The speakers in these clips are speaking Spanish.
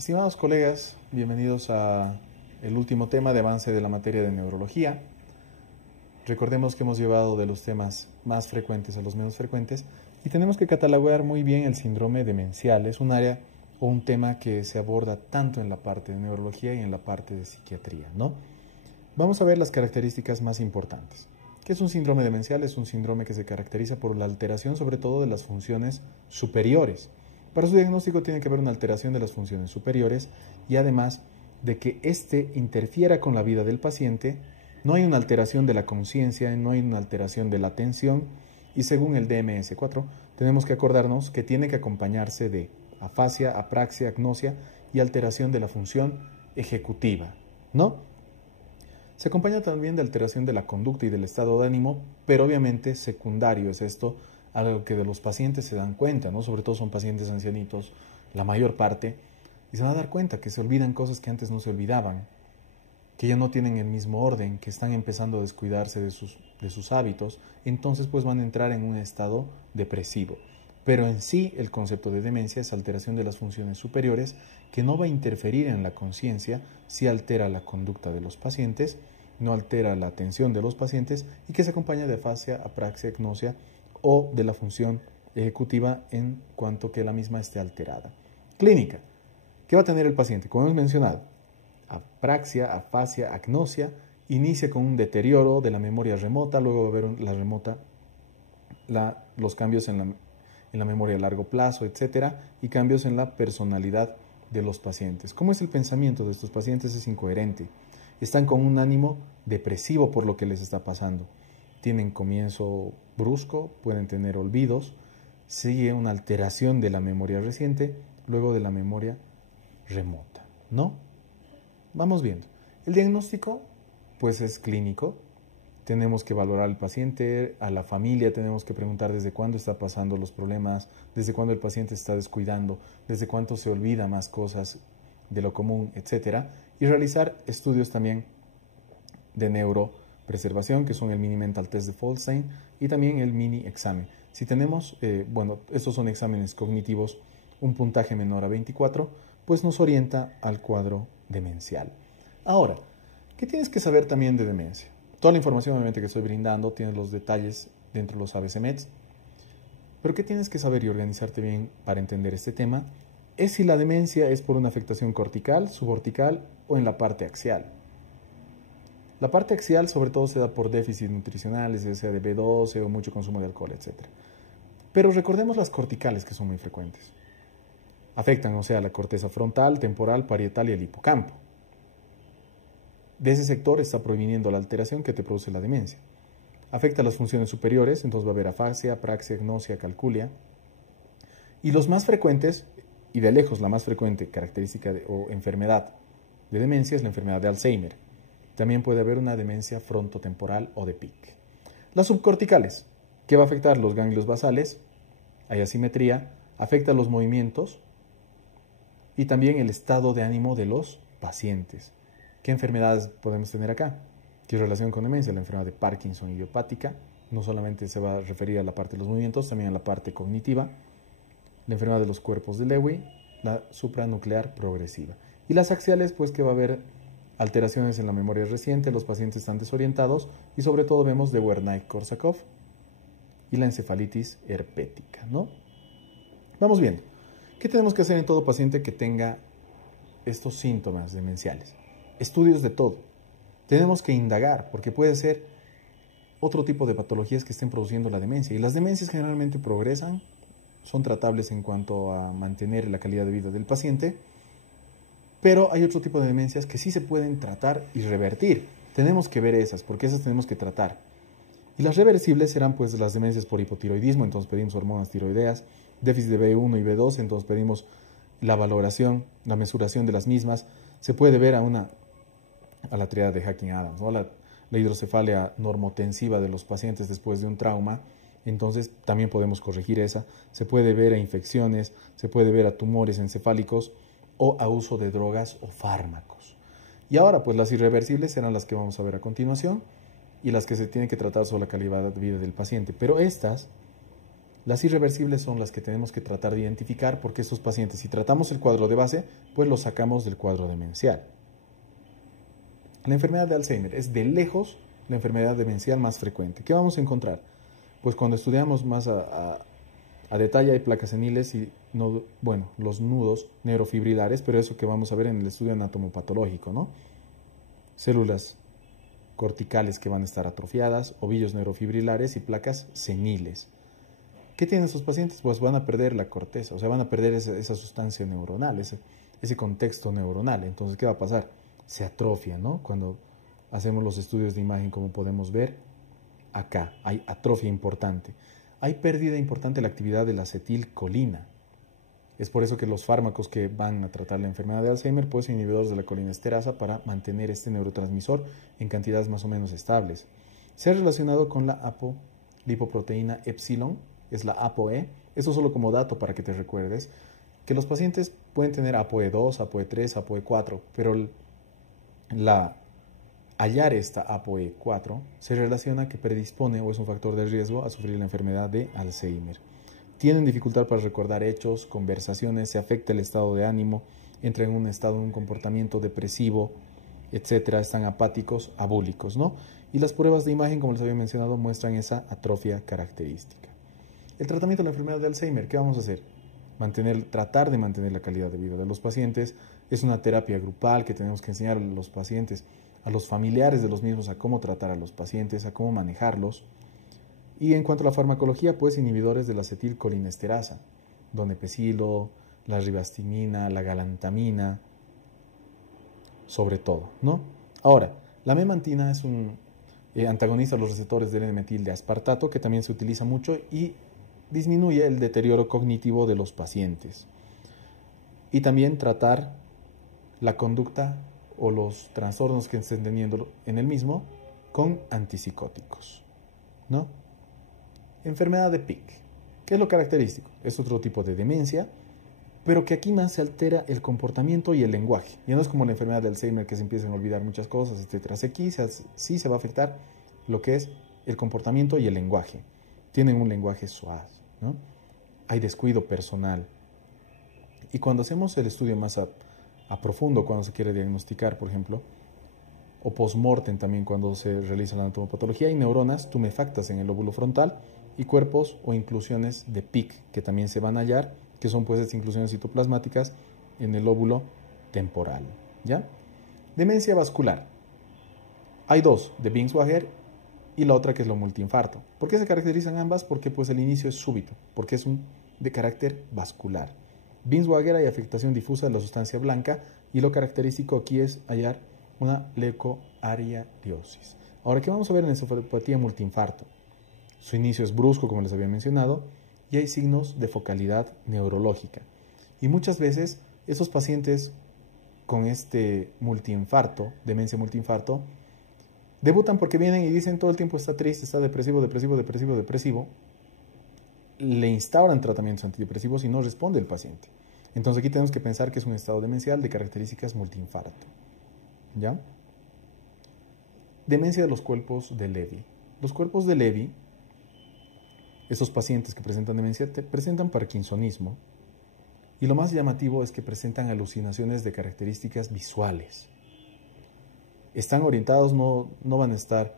Estimados colegas, bienvenidos a el último tema de avance de la materia de neurología. Recordemos que hemos llevado de los temas más frecuentes a los menos frecuentes y tenemos que catalogar muy bien el síndrome demencial. Es un área o un tema que se aborda tanto en la parte de neurología y en la parte de psiquiatría, ¿no? Vamos a ver las características más importantes. ¿Qué es un síndrome demencial? Es un síndrome que se caracteriza por la alteración sobre todo de las funciones superiores. Para su diagnóstico tiene que haber una alteración de las funciones superiores y además de que éste interfiera con la vida del paciente. No hay una alteración de la conciencia, no hay una alteración de la atención y según el DMS-4 tenemos que acordarnos que tiene que acompañarse de afasia, apraxia, agnosia y alteración de la función ejecutiva, ¿no? Se acompaña también de alteración de la conducta y del estado de ánimo, pero obviamente secundario es esto, algo que de los pacientes se dan cuenta, ¿no? Sobre todo son pacientes ancianitos, la mayor parte, y se van a dar cuenta que se olvidan cosas que antes no se olvidaban, que ya no tienen el mismo orden, que están empezando a descuidarse de sus hábitos, entonces pues van a entrar en un estado depresivo. Pero en sí el concepto de demencia es alteración de las funciones superiores que no va a interferir en la conciencia, sí altera la conducta de los pacientes, no altera la atención de los pacientes y que se acompaña de afasia, apraxia, agnosia o de la función ejecutiva en cuanto que la misma esté alterada. Clínica. ¿Qué va a tener el paciente? Como hemos mencionado, apraxia, afasia, agnosia, inicia con un deterioro de la memoria remota, luego va a haber los cambios en la memoria a largo plazo, etcétera, y cambios en la personalidad de los pacientes. ¿Cómo es el pensamiento de estos pacientes? Es incoherente. Están con un ánimo depresivo por lo que les está pasando. Tienen comienzo brusco, pueden tener olvidos, sigue una alteración de la memoria reciente, luego de la memoria remota, ¿no? Vamos viendo. El diagnóstico, pues es clínico. Tenemos que valorar al paciente, a la familia, tenemos que preguntar desde cuándo está pasando los problemas, desde cuándo el paciente está descuidando, desde cuánto se olvida más cosas de lo común, etcétera, y realizar estudios también de neuropreservación, que son el Mini Mental Test de Folstein y también el mini examen. Si tenemos, estos son exámenes cognitivos, un puntaje menor a 24, pues nos orienta al cuadro demencial. Ahora, ¿qué tienes que saber también de demencia? Toda la información obviamente que estoy brindando, tienes los detalles dentro de los ABC-MEDs, pero ¿qué tienes que saber y organizarte bien para entender este tema? Es si la demencia es por una afectación cortical, subcortical o en la parte axial. La parte axial sobre todo se da por déficits nutricionales, ya sea de B12 o mucho consumo de alcohol, etc. Pero recordemos las corticales que son muy frecuentes. Afectan, o sea, la corteza frontal, temporal, parietal y el hipocampo. De ese sector está proviniendo la alteración que te produce la demencia. Afecta las funciones superiores, entonces va a haber afasia, apraxia, agnosia, calculia. Y los más frecuentes, y de lejos la más frecuente característica o enfermedad de demencia es la enfermedad de Alzheimer. También puede haber una demencia frontotemporal o de PIC. Las subcorticales, que va a afectar los ganglios basales, hay asimetría, afecta los movimientos y también el estado de ánimo de los pacientes. ¿Qué enfermedades podemos tener acá? ¿Qué relación con demencia? La enfermedad de Parkinson idiopática, no solamente se va a referir a la parte de los movimientos, también a la parte cognitiva. La enfermedad de los cuerpos de Lewy, la supranuclear progresiva. Y las axiales, pues que va a haber alteraciones en la memoria reciente, los pacientes están desorientados y sobre todo vemos de Wernicke-Korsakoff y la encefalitis herpética, ¿no? Vamos viendo. ¿Qué tenemos que hacer en todo paciente que tenga estos síntomas demenciales? Estudios de todo. Tenemos que indagar porque puede ser otro tipo de patologías que estén produciendo la demencia y las demencias generalmente progresan, son tratables en cuanto a mantener la calidad de vida del paciente, pero hay otro tipo de demencias que sí se pueden tratar y revertir. Tenemos que ver esas, porque esas tenemos que tratar. Y las reversibles serán pues las demencias por hipotiroidismo, entonces pedimos hormonas tiroideas, déficit de B1 y B2, entonces pedimos la valoración, la mesuración de las mismas. Se puede ver a la triada de Hacking-Adams, ¿no? La hidrocefalia normotensiva de los pacientes después de un trauma, entonces también podemos corregir esa. Se puede ver a infecciones, se puede ver a tumores encefálicos o a uso de drogas o fármacos. Y ahora pues las irreversibles serán las que vamos a ver a continuación y las que se tienen que tratar sobre la calidad de vida del paciente. Pero estas Las irreversibles son las que tenemos que tratar de identificar, porque estos pacientes, si tratamos el cuadro de base, pues los sacamos del cuadro demencial. La enfermedad de Alzheimer es de lejos la enfermedad demencial más frecuente. ¿Qué vamos a encontrar? Pues cuando estudiamos más a detalle hay placas seniles y los nudos neurofibrilares, pero eso que vamos a ver en el estudio anatomopatológico, ¿no? Células corticales que van a estar atrofiadas, ovillos neurofibrilares y placas seniles. ¿Qué tienen estos pacientes? Pues van a perder la corteza, o sea, van a perder esa sustancia neuronal, ese contexto neuronal. Entonces, ¿qué va a pasar? Se atrofia, ¿no? Cuando hacemos los estudios de imagen, como podemos ver, acá hay atrofia importante. Hay pérdida importante de la actividad de la acetilcolina. Es por eso que los fármacos que van a tratar la enfermedad de Alzheimer, pues son inhibidores de la colinesterasa para mantener este neurotransmisor en cantidades más o menos estables. Se ha relacionado con la apolipoproteína epsilon, es la ApoE. Eso solo como dato para que te recuerdes, que los pacientes pueden tener ApoE2, ApoE3, ApoE4, pero hallar esta ApoE4 se relaciona que predispone o es un factor de riesgo a sufrir la enfermedad de Alzheimer. Tienen dificultad para recordar hechos, conversaciones, se afecta el estado de ánimo, entran en un estado de un comportamiento depresivo, etcétera, están apáticos, abúlicos, ¿no? Y las pruebas de imagen, como les había mencionado, muestran esa atrofia característica. El tratamiento de la enfermedad de Alzheimer, ¿qué vamos a hacer? Tratar de mantener la calidad de vida de los pacientes. Es una terapia grupal que tenemos que enseñar a los pacientes, a los familiares de los mismos, a cómo tratar a los pacientes, a cómo manejarlos. Y en cuanto a la farmacología, pues inhibidores de la acetilcolinesterasa, donepezilo, la ribastimina, la galantamina, sobre todo, ¿no? Ahora, la memantina es un antagonista a los receptores del N-metil de aspartato, que también se utiliza mucho y disminuye el deterioro cognitivo de los pacientes. Y también tratar la conducta o los trastornos que estén teniendo en el mismo con antipsicóticos, ¿no? Enfermedad de Pick. ¿Qué es lo característico? Es otro tipo de demencia, pero que aquí más se altera el comportamiento y el lenguaje. Ya no es como la enfermedad de Alzheimer, que se empiezan a olvidar muchas cosas, etc. Aquí sí se va a afectar lo que es el comportamiento y el lenguaje. Tienen un lenguaje suave, ¿no? Hay descuido personal. Y cuando hacemos el estudio más a profundo, cuando se quiere diagnosticar, por ejemplo, o post-mortem también cuando se realiza la anatomopatología, hay neuronas tumefactas en el lóbulo frontal y cuerpos o inclusiones de PIC que también se van a hallar, que son pues estas inclusiones citoplasmáticas en el lóbulo temporal, ¿ya? Demencia vascular. Hay dos, de Binswanger y la otra que es lo multiinfarto. ¿Por qué se caracterizan ambas? Porque pues el inicio es súbito, porque es de carácter vascular. Binswanger hay afectación difusa de la sustancia blanca y lo característico aquí es hallar una leucoariariosis. Ahora, ¿qué vamos a ver en encefalopatía multiinfarto? Su inicio es brusco, como les había mencionado, y hay signos de focalidad neurológica. Y muchas veces esos pacientes con este multiinfarto, demencia multiinfarto, debutan porque vienen y dicen todo el tiempo está triste, está depresivo, le instauran tratamientos antidepresivos y no responde el paciente. Entonces aquí tenemos que pensar que es un estado demencial de características multiinfarto, ¿ya? Demencia de los cuerpos de Levy. Los cuerpos de Levy, esos pacientes que presentan demencia, presentan parkinsonismo y lo más llamativo es que presentan alucinaciones de características visuales. Están orientados, no van a estar,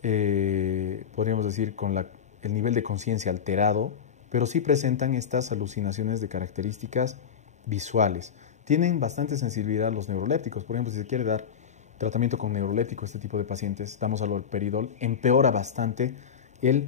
podríamos decir, con el nivel de conciencia alterado, pero sí presentan estas alucinaciones de características visuales. Tienen bastante sensibilidad a los neurolépticos. Por ejemplo, si se quiere dar tratamiento con neuroléptico a este tipo de pacientes, damos haloperidol, empeora bastante el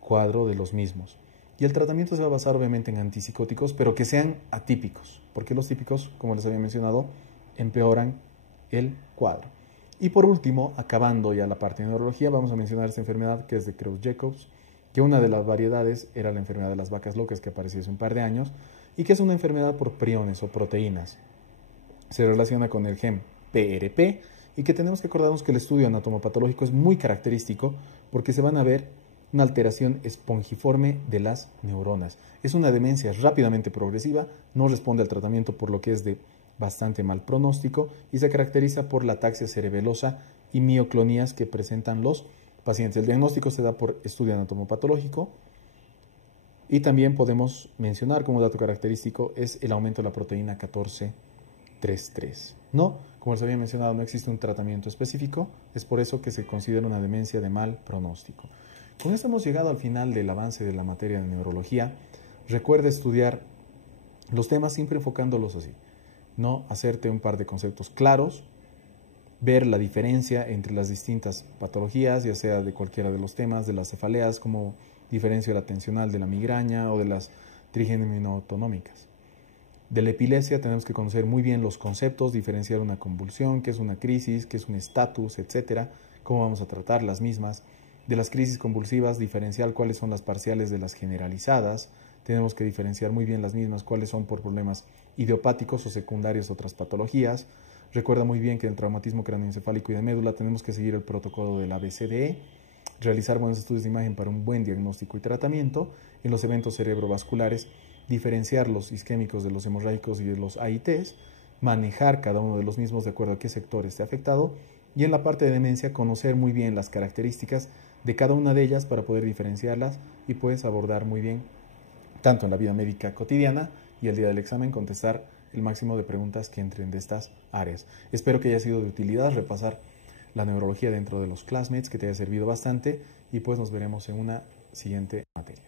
cuadro de los mismos. Y el tratamiento se va a basar obviamente en antipsicóticos, pero que sean atípicos, porque los típicos, como les había mencionado, empeoran el cuadro. Y por último, acabando ya la parte de neurología, vamos a mencionar esta enfermedad que es de Creutzfeldt-Jacobs, que una de las variedades era la enfermedad de las vacas locas que apareció hace un par de años y que es una enfermedad por priones o proteínas. Se relaciona con el gen PRP y que tenemos que acordarnos que el estudio anatomopatológico es muy característico porque se van a ver una alteración espongiforme de las neuronas. Es una demencia rápidamente progresiva, no responde al tratamiento por lo que es de bastante mal pronóstico y se caracteriza por la ataxia cerebelosa y mioclonías que presentan los pacientes. El diagnóstico se da por estudio anatomopatológico Y también podemos mencionar como dato característico es el aumento de la proteína 14:3:3. No, como les había mencionado, no existe un tratamiento específico, es por eso que se considera una demencia de mal pronóstico. Con esto hemos llegado al final del avance de la materia de neurología. Recuerda estudiar los temas siempre enfocándolos así, no hacerte un par de conceptos claros, ver la diferencia entre las distintas patologías, ya sea de cualquiera de los temas, de las cefaleas, como diferencia la tensional de la migraña o de las trigeminautonómicas. De la epilepsia tenemos que conocer muy bien los conceptos, diferenciar una convulsión, qué es una crisis, qué es un estatus, etcétera, cómo vamos a tratar las mismas. De las crisis convulsivas, diferenciar cuáles son las parciales de las generalizadas. Tenemos que diferenciar muy bien las mismas, cuáles son por problemas idiopáticos o secundarios de otras patologías. Recuerda muy bien que en el traumatismo cráneoencefálico y de médula tenemos que seguir el protocolo del ABCDE, realizar buenos estudios de imagen para un buen diagnóstico y tratamiento. En los eventos cerebrovasculares, diferenciar los isquémicos de los hemorrágicos y de los AITs, manejar cada uno de los mismos de acuerdo a qué sector esté afectado, y en la parte de demencia conocer muy bien las características de cada una de ellas para poder diferenciarlas y pues abordar muy bien, tanto en la vida médica cotidiana y el día del examen, contestar el máximo de preguntas que entren de estas áreas. Espero que haya sido de utilidad repasar la neurología dentro de los classmates, que te haya servido bastante, y pues nos veremos en una siguiente materia.